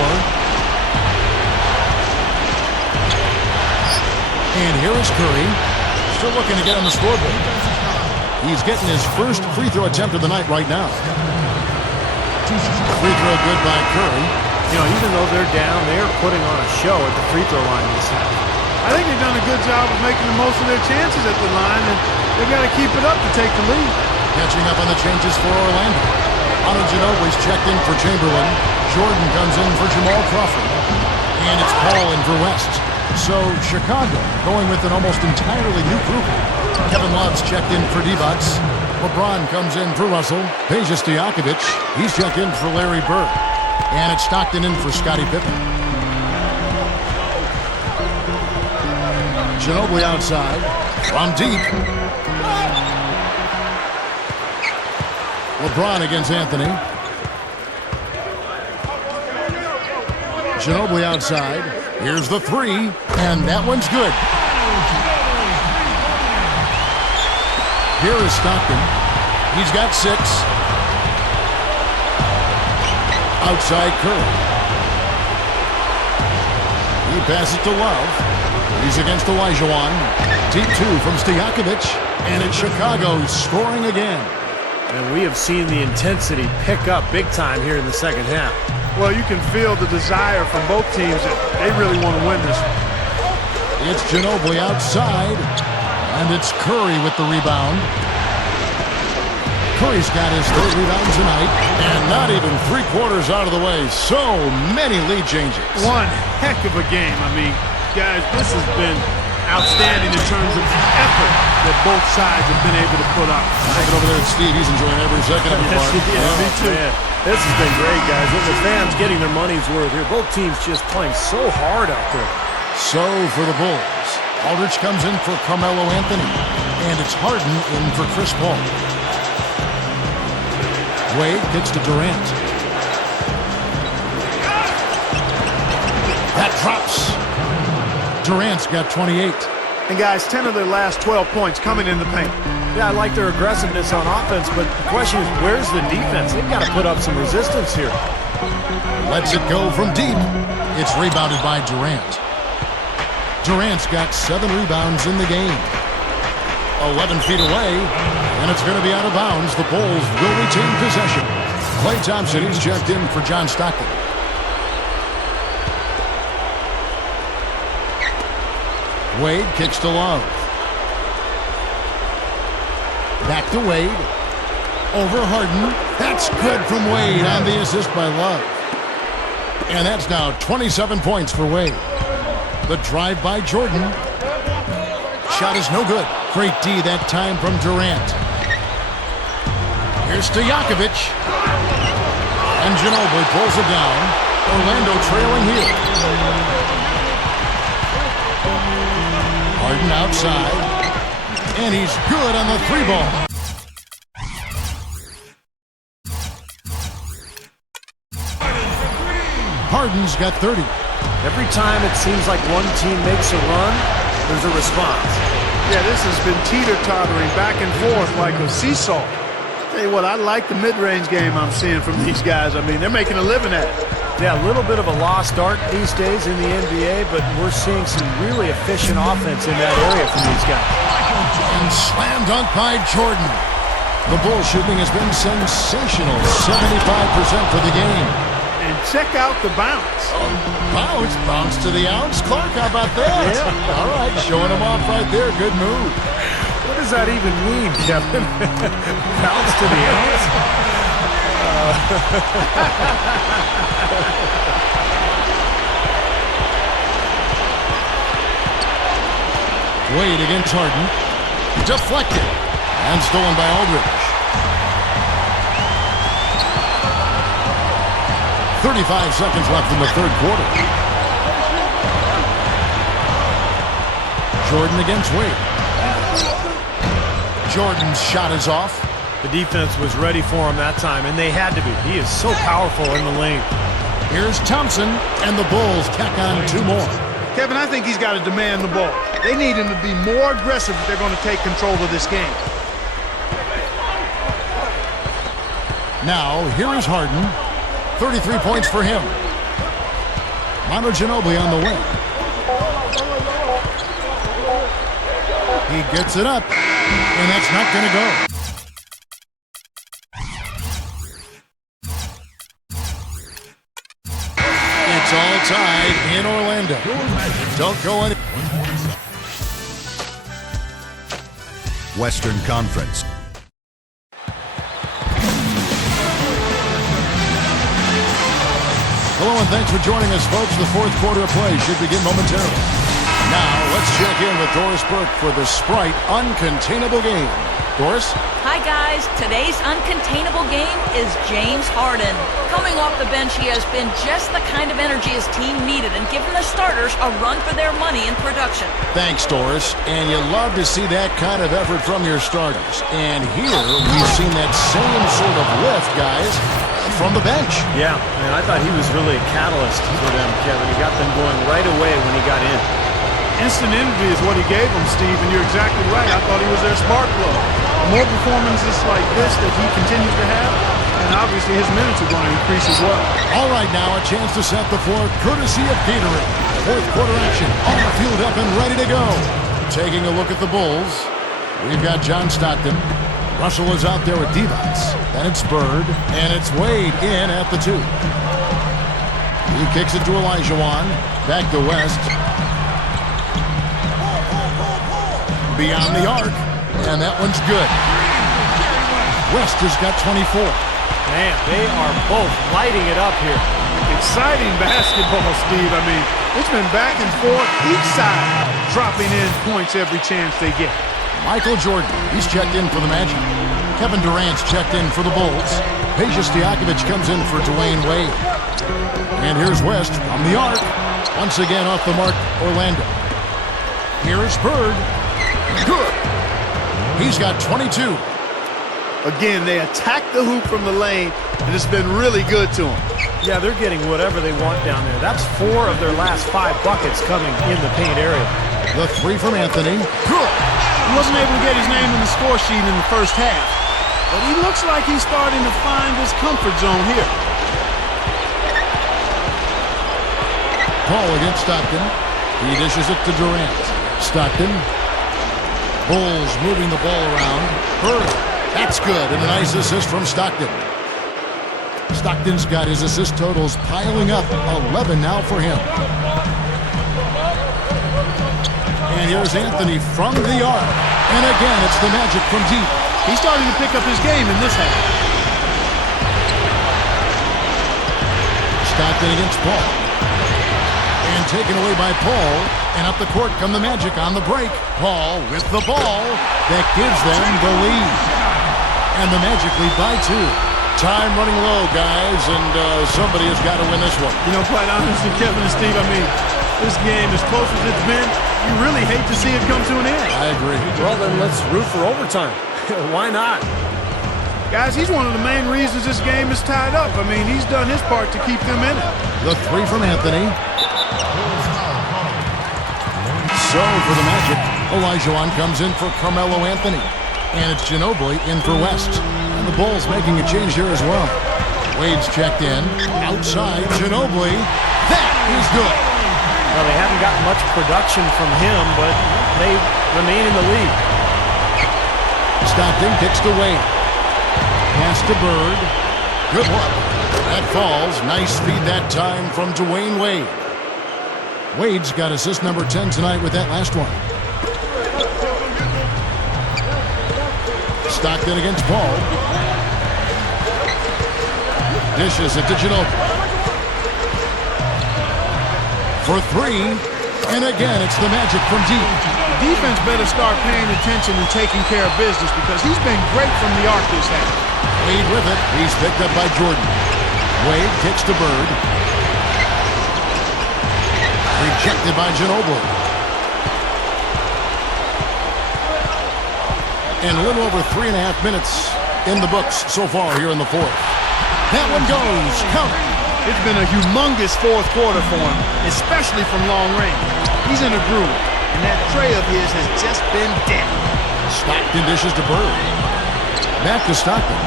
And here is Curry. Still looking to get on the scoreboard. He's getting his first free throw attempt of the night right now. Free throw good by Curry. You know, even though they're down, they're putting on a show at the free throw line this half. I think they've done a good job of making the most of their chances at the line, and they've got to keep it up to take the lead. Catching up on the changes for Orlando. Ginobili's checked in for Chamberlain. Jordan comes in for Jamal Crawford. And it's Paul in for West. So Chicago going with an almost entirely new group. Kevin Love's checked in for D-Bucks. LeBron comes in for Russell. Peja Stojakovic, he's checked in for Larry Bird. And it's Stockton in for Scottie Pippen. Ginobili outside. From deep. LeBron against Anthony. Ginobili outside. Here's the three. And that one's good. Here is Stockton. He's got 6. Outside Curry. He passes to Love. He's against Olajuwon. Deep 2 from Stojakovic. And it's Chicago scoring again. And we have seen the intensity pick up big time here in the second half. Well, you can feel the desire from both teams that they really want to win this one. It's Ginobili outside. And it's Curry with the rebound. Curry's got his 3rd rebound tonight. And not even 3/4 out of the way. So many lead changes. One heck of a game. I mean, guys, this has been outstanding in terms of the effort that both sides have been able to put up. Take it over there to Steve. He's enjoying every second of it. Yeah, me too. Man. This has been great, guys. The fans getting their money's worth here. Both teams just playing so hard out there. So for the Bulls, Aldridge comes in for Carmelo Anthony. And it's Harden in for Chris Paul. Wade gets to Durant. That drops. Durant's got 28. And guys, 10 of their last 12 points coming in the paint. Yeah, I like their aggressiveness on offense, but the question is, where's the defense? They've got to put up some resistance here. Lets it go from deep. It's rebounded by Durant. Durant's got 7 rebounds in the game. 11 feet away, and it's going to be out of bounds. The Bulls will retain possession. Klay Thompson is checked in for John Stockton. Wade kicks to Love. Back to Wade. Over Harden. That's good from Wade on the assist by Love. And that's now 27 points for Wade. The drive by Jordan. Shot is no good. Great D that time from Durant. Here's Stojakovic. And Ginobili pulls it down. Orlando trailing here. Harden outside. And he's good on the 3-ball. Harden's got 30. Every time it seems like one team makes a run, there's a response. Yeah, this has been teeter-tottering back and forth like a seesaw. Tell you what, I like the mid-range game I'm seeing from these guys. I mean, they're making a living at it. Yeah, a little bit of a lost art these days in the NBA, but we're seeing some really efficient offense in that area from these guys. And slam dunk by Jordan. The Bulls shooting has been sensational. 75% for the game. And check out the bounce. Bounce to the ounce. Clark, how about that? Yeah. All right, showing him off right there. Good move. What does that even mean, Kevin? Bounce to the ounce? Wade against Harden. Deflected. And stolen by Aldridge. 35 seconds left in the 3rd quarter. Jordan against Wade. Jordan's shot is off. The defense was ready for him that time, and they had to be. He is so powerful in the lane. Here's Thompson, and the Bulls tack on 2 more. Kevin, I think he's got to demand the ball. They need him to be more aggressive if they're going to take control of this game. Now, here is Harden. 33 points for him. Manu Ginobili on the wing. He gets it up, and that's not going to go. all tied in Orlando. Don't go any. Western Conference. Hello and thanks for joining us, folks. The fourth quarter of play should begin momentarily. Now, let's check in with Doris Burke for the Sprite Uncontainable Game. Doris? Hi, guys. Today's uncontainable game is James Harden. Coming off the bench, he has been just the kind of energy his team needed and given the starters a run for their money in production. Thanks, Doris. And you love to see that kind of effort from your starters. And here, we've seen that same sort of lift, guys, from the bench. Yeah, and I thought he was really a catalyst for them, Kevin. He got them going right away when he got in. Instant energy is what he gave them, Steve, and you're exactly right. I thought he was their spark plug. More performances like this that he continues to have, and obviously his minutes are going to increase as well. All right, now a chance to set the floor, courtesy of Gatorade. Fourth quarter action, all fueled up and ready to go. Taking a look at the Bulls, we've got John Stockton. Russell is out there with Divac. Then it's Bird, and it's Wade in at the 2. He kicks it to Olajuwon. Back to West. Beyond the arc, and that one's good. West has got 24. Man, they are both lighting it up here. Exciting basketball, Steve. I mean, it's been back and forth, each side dropping in points every chance they get. Michael Jordan, he's checked in for the Magic. Kevin Durant's checked in for the Bulls. Peja Stojakovic comes in for Dwayne Wade. And here's West from the arc. Once again off the mark, Orlando. Here's Bird. Good. He's got 22. Again, they attack the hoop from the lane, and it's been really good to them. Yeah, they're getting whatever they want down there. That's 4 of their last 5 buckets coming in the paint area. The 3 from Anthony. Good. He wasn't able to get his name in the score sheet in the first half, but he looks like he's starting to find his comfort zone here. Paul against Stockton. He dishes it to Durant. Stockton. Bulls moving the ball around. Bird. That's good. And a nice assist from Stockton. Stockton's got his assist totals piling up. 11 now for him. And here's Anthony from the arc. And again, it's the Magic from deep. He's starting to pick up his game in this half. Stockton against Paul. And taken away by Paul. And up the court come the Magic on the break. Paul with the ball. That gives them the lead. And the Magic lead by 2. Time running low, guys, and somebody has got to win this one. You know, quite honestly, Kevin and Steve, I mean, this game, as close as it's been, you really hate to see it come to an end. I agree. Well, then let's root for overtime. Why not? Guys, he's one of the main reasons this game is tied up. I mean, he's done his part to keep them in it. The 3 from Anthony. So for the Magic, Olajuwon comes in for Carmelo Anthony. And it's Ginobili in for West. And the Bulls making a change here as well. Wade's checked in. Outside, Ginobili. That is good. Well, they haven't gotten much production from him, but they remain in the lead. Stockton kicks to Wade. Pass to Bird. Good one. That falls. Nice feed that time from Dwayne Wade. Wade's got assist number 10 tonight with that last one. Stockton against Paul. Dishes it to Ginobili. For 3. And again, it's the Magic from deep. The defense better start paying attention and taking care of business because he's been great from the arc this half. Wade with it. He's picked up by Jordan. Wade kicks to Bird. Rejected by Ginobili. And a little over 3.5 minutes in the books so far here in the fourth. That one goes. Counter. It's been a humongous fourth quarter for him, especially from long range. He's in a groove, and that tray of his has just been deadly. Stockton dishes to Bird. Back to Stockton.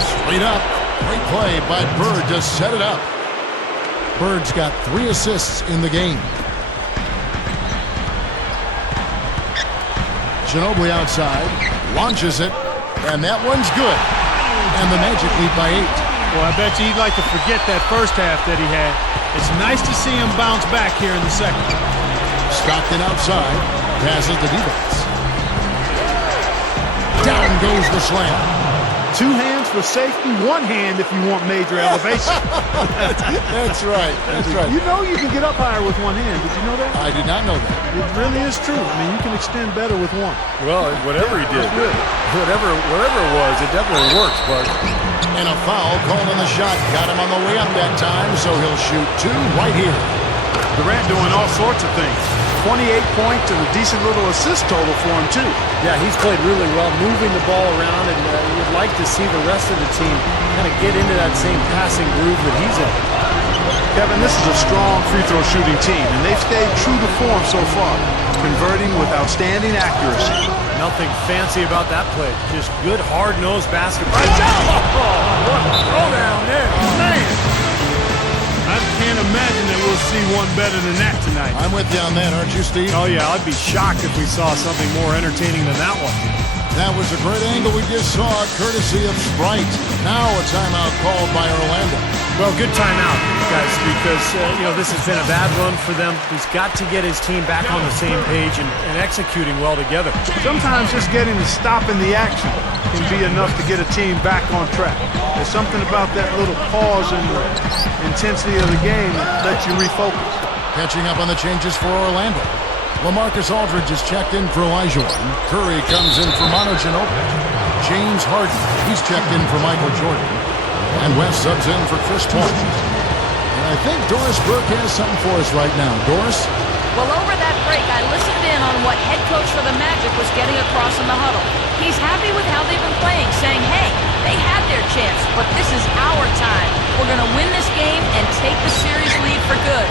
Straight up. Great play by Bird to set it up. Bird's got 3 assists in the game. Ginobili outside. Launches it. And that one's good. And the Magic lead by 8. Well, I bet you he'd like to forget that first half that he had. It's nice to see him bounce back here in the second. Stockton outside. Passes to Divas. Down goes the slam. 2 hands for safety, 1 hand if you want major elevation. That's right. That's right. You know you can get up higher with 1 hand. Did you know that? I did not know that. It really is true. I mean, you can extend better with 1. Well, whatever he did, whatever it was, it definitely works, Clark. And a foul called on the shot. Got him on the way up that time, so he'll shoot 2 right here. Durant doing all sorts of things. 28 points and a decent little assist total for him, too. Yeah, he's played really well, moving the ball around, and you'd like to see the rest of the team kind of get into that same passing groove that he's in. Kevin, this is a strong free throw shooting team, and they've stayed true to form so far, converting with outstanding accuracy. Nothing fancy about that play. Just good, hard-nosed basketball. Oh, what a throw down there. Man! I can't imagine that we'll see one better than that tonight. I'm with you on that, aren't you, Steve? Oh, yeah, I'd be shocked if we saw something more entertaining than that one. That was a great angle we just saw, courtesy of Sprite. Now a timeout called by Orlando. Well, good timeout, guys, because, this has been a bad run for them. He's got to get his team back on the same page and executing well together. Sometimes just getting to stop in the action can be enough to get a team back on track. There's something about that little pause in the intensity of the game that lets you refocus. Catching up on the changes for Orlando. LaMarcus Aldridge is checked in for Elijah. Curry comes in for Manu Ginobili. James Harden, he's checked in for Michael Jordan. And West subs in for Chris Paul. And I think Doris Burke has something for us right now. Doris? Well, over that break, I listened in on what head coach for the Magic was getting across in the huddle. He's happy with how they've been playing, saying, hey, they had their chance, but this is our time. We're going to win this game and take the series lead for good.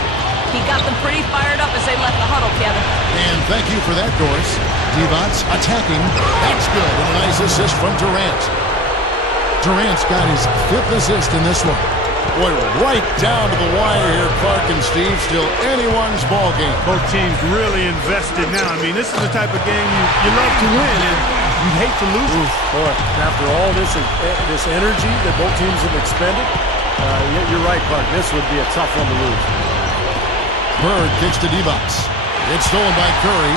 He got them pretty fired up as they left the huddle, Kevin. And thank you for that, Doris. Devon's attacking. That's good. And a nice assist from Durant. Durant's got his 5th assist in this one. Boy, right down to the wire here, Clark and Steve. Still anyone's ball game. Both teams really invested now. I mean, this is the type of game you love to win, and you hate to lose it. Boy, after all this energy that both teams have expended, you're right, Clark. This would be a tough one to lose. Bird kicks to Divac. It's stolen by Curry.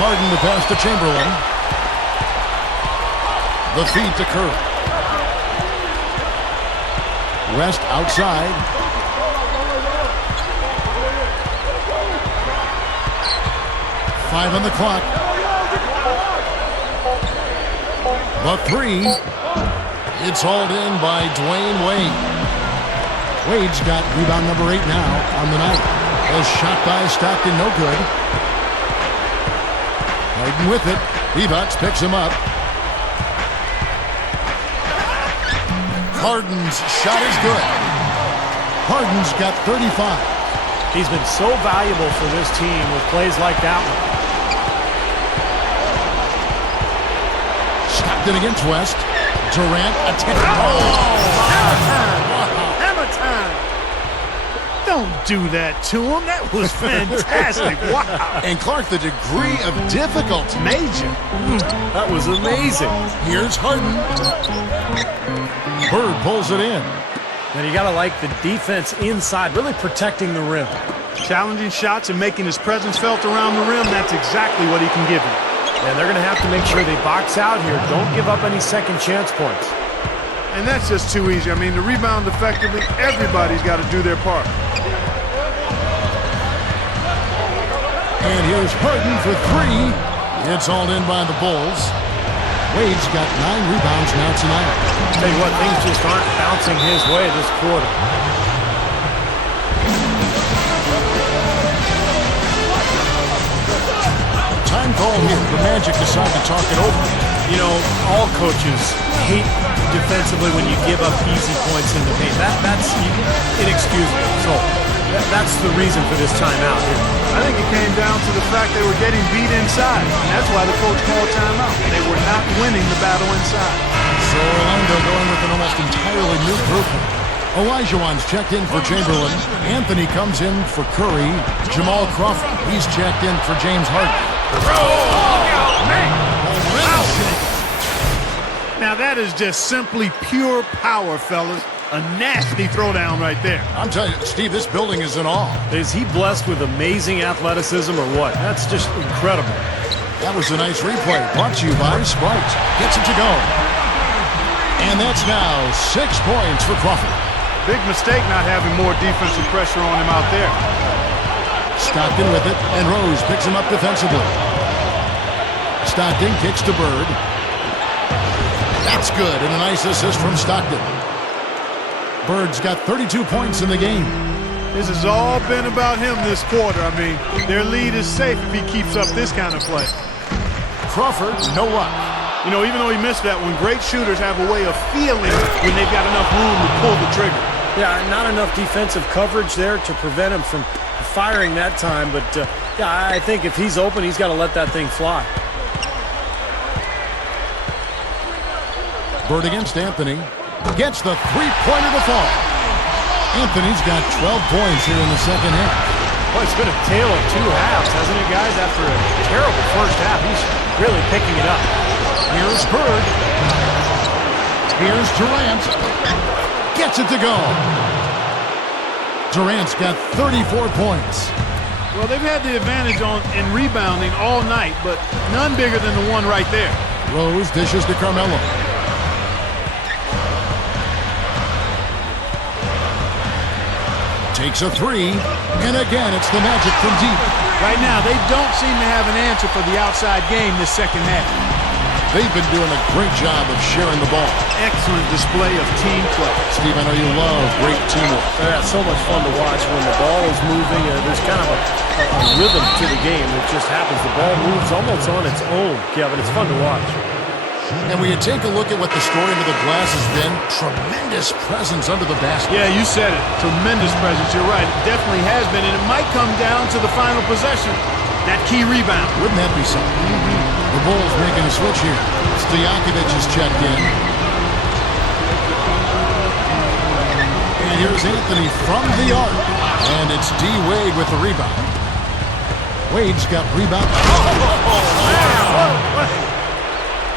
Harden the pass to Chamberlain. The feed to Curry. West outside. Five on the clock. The 3. It's hauled in by Dwayne Wade. Wade's got rebound number 8 now on the night. A shot by Stockton, no good. Harden with it. Divac picks him up. Harden's shot is good. Harden's got 35. He's been so valuable for this team with plays like that one. Stockton against West. Durant attacking. Hammer time! Hammer time! Don't do that to him. That was fantastic. Wow. And Clark, the degree of difficulty. Major. That was amazing. Here's Harden. Bird pulls it in. And you got to like the defense inside, really protecting the rim. Challenging shots and making his presence felt around the rim, that's exactly what he can give you. And they're going to have to make sure they box out here. Don't give up any second chance points. And that's just too easy. I mean, to rebound effectively, everybody's got to do their part. And here's Harden for 3. It's all in by the Bulls. Wade's got 9 rebounds now tonight. Tell you what, things just aren't bouncing his way this quarter. Time call here. The Magic decide to talk it over. You know, all coaches hate defensively when you give up easy points in the paint. That's inexcusable. So that's the reason for this timeout here. I think it came down to the fact they were getting beat inside, and that's why the coach called timeout. They were not winning the battle inside. So Orlando going with an almost entirely new group. Olajuwon's checked in for Chamberlain. Anthony comes in for Curry. Jamal Crawford, he's checked in for James Harden. Now that That is just simply pure power, fellas. A nasty throwdown right there. I'm telling you, Steve, this building is in awe. Is he blessed with amazing athleticism or what? That's just incredible. That was a nice replay. Brought to you by Sprite. Gets it to go. And that's now 6 points for Crawford. Big mistake not having more defensive pressure on him out there. Stockton with it, and Rose picks him up defensively. Stockton kicks to Bird. That's good, and a nice assist from Stockton. Bird's got 32 points in the game. This has all been about him this quarter. I mean, their lead is safe if he keeps up this kind of play. Crawford, no luck. You know, even though he missed that one, great shooters have a way of feeling when they've got enough room to pull the trigger. Yeah, not enough defensive coverage there to prevent him from firing that time. But, yeah, I think if he's open, he's got to let that thing fly. Bird against Anthony. Gets the three-pointer to fall. Anthony's got 12 points here in the second half. Well, it's been a tale of 2 halves, hasn't it, guys? After a terrible first half, he's really picking it up. Here's Bird. Here's Durant. Gets it to go. Durant's got 34 points. Well, they've had the advantage in rebounding all night, but none bigger than the one right there. Rose dishes to Carmelo. Takes a three, and again, it's the Magic from deep. Right now, they don't seem to have an answer for the outside game this second half. They've been doing a great job of sharing the ball. Excellent display of team play. Steve, I know you love great teamwork. Yeah, it's so much fun to watch when the ball is moving. There's kind of a rhythm to the game. It just happens. The ball moves almost on its own, Kevin. It's fun to watch. And when you take a look at what the story under the glass has been, tremendous presence under the basket. Yeah, you said it. Tremendous presence. You're right. It definitely has been, and it might come down to the final possession. That key rebound. Wouldn't that be something? The Bulls making a switch here. Stojakovic is checked in. And here's Anthony from the arc. And it's D. Wade with the rebound. Wade's got rebound.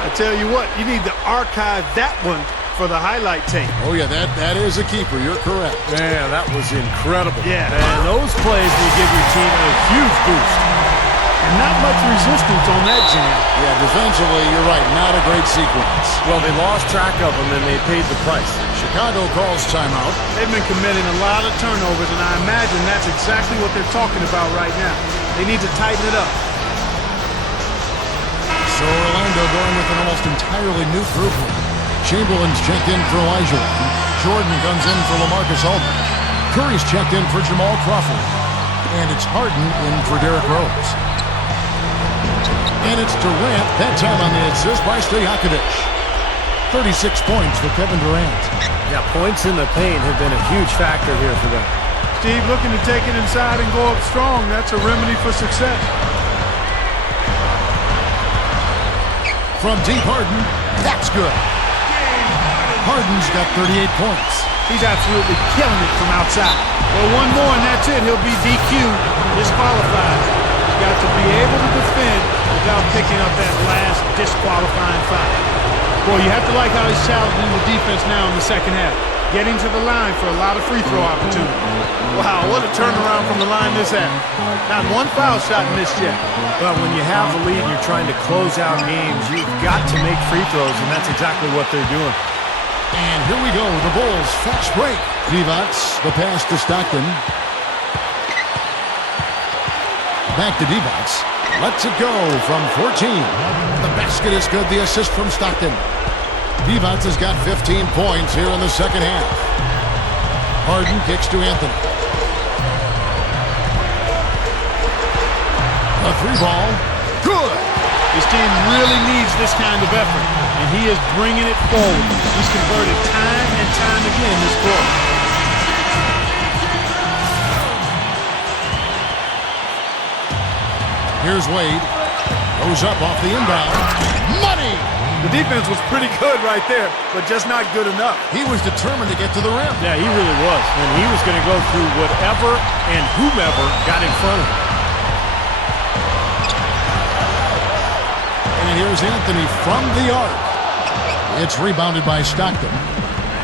I tell you what, you need to archive that one for the highlight tape. Oh, yeah, that is a keeper. You're correct. Man, that was incredible. Yeah. And those plays will give your team a huge boost. And not much resistance on that jam. Yeah, defensively, you're right. Not a great sequence. Well, they lost track of them, and they paid the price. Chicago calls timeout. They've been committing a lot of turnovers, and I imagine that's exactly what they're talking about right now. They need to tighten it up. So Orlando going with an almost entirely new group. Chamberlain's checked in for Elijah. Jordan comes in for LaMarcus Aldridge. Curry's checked in for Jamal Crawford. And it's Harden in for Derrick Rose. And it's Durant, that time on the assist by Stojakovic. 36 points for Kevin Durant. Yeah, points in the paint have been a huge factor here for them. Steve looking to take it inside and go up strong. That's a remedy for success. From deep, Harden. That's good. Harden's got 38 points. He's absolutely killing it from outside. Well, one more and that's it. He'll be DQ'd, disqualified. He's got to be able to defend without picking up that last disqualifying foul. Boy, you have to like how he's challenging the defense now in the second half. Getting to the line for a lot of free throw opportunity. Wow, what a turnaround from the line this half. Not one foul shot missed yet. Well, when you have the lead and you're trying to close out games, you've got to make free throws, and that's exactly what they're doing. And here we go, the Bulls fast break. Divac, the pass to Stockton. Back to Divac. Lets it go from 14. The basket is good, the assist from Stockton. Divac has got 15 points here in the second half. Harden kicks to Anthony. A three ball. Good. His team really needs this kind of effort, and he is bringing it forward. He's converted time and time again this quarter. Here's Wade. Goes up off the inbound. Money! The defense was pretty good right there, but just not good enough. He was determined to get to the rim. Yeah, he really was. And he was going to go through whatever and whomever got in front of him. And here's Anthony from the arc. It's rebounded by Stockton.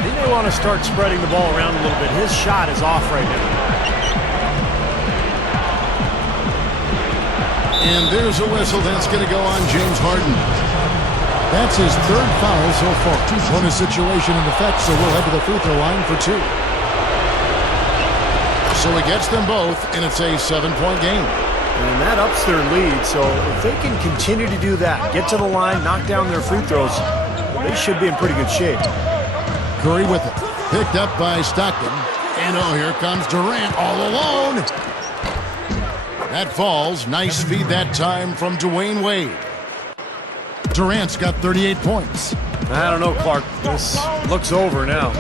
He may want to start spreading the ball around a little bit. His shot is off right now. And there's a whistle. That's going to go on James Harden. That's his third foul so far. Bonus situation in effect, so we'll head to the free throw line for 2. So he gets them both, and it's a 7-point game. And that ups their lead, so if they can continue to do that, get to the line, knock down their free throws, they should be in pretty good shape. Curry with it. Picked up by Stockton. And oh, here comes Durant all alone. That falls. Nice feed that time from Dwayne Wade. Durant's got 38 points. I don't know, Clark. This looks over now.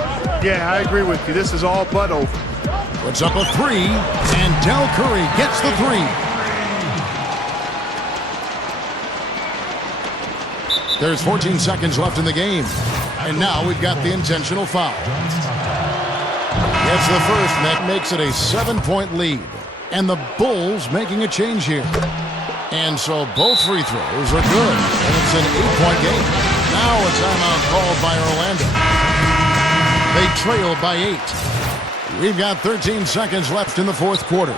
Yeah, I agree with you. This is all but over. Puts up a 3, and Del Curry gets the 3. There's 14 seconds left in the game. And now we've got the intentional foul. Gets the first, and that makes it a 7-point lead. And the Bulls making a change here. And so both free throws are good. And it's an 8-point game. Now a timeout called by Orlando. They trail by 8. We've got 13 seconds left in the fourth quarter.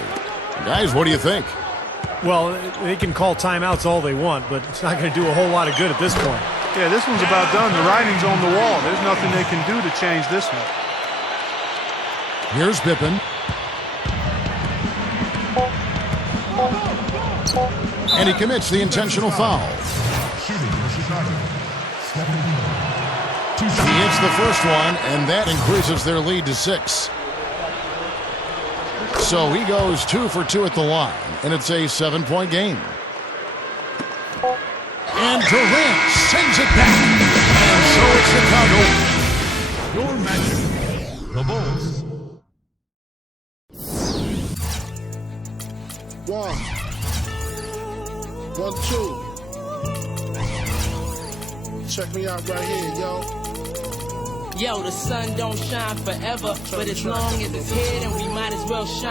Guys, what do you think? Well, they can call timeouts all they want, but it's not going to do a whole lot of good at this point. Yeah, this one's about done. The writing's on the wall. There's nothing they can do to change this one. Here's Pippen. And he commits the intentional foul. He hits the first one, and that increases their lead to 6. So he goes 2 for 2 at the line, and it's a 7-point game. And Durant sends it back. And so it's Chicago. Your magic. The Bulls. 1, 1, 2. Check me out right here, yo. Yo, the sun don't shine forever, but as long as it's here, then we might as well shine.